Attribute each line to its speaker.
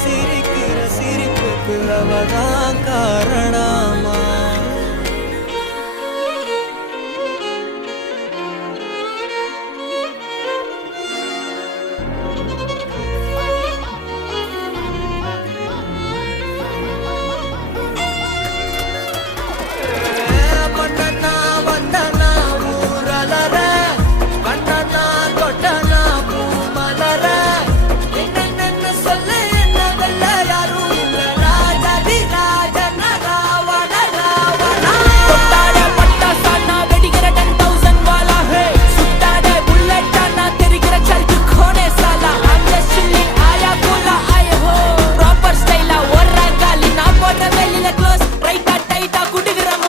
Speaker 1: siri kira siri pepe la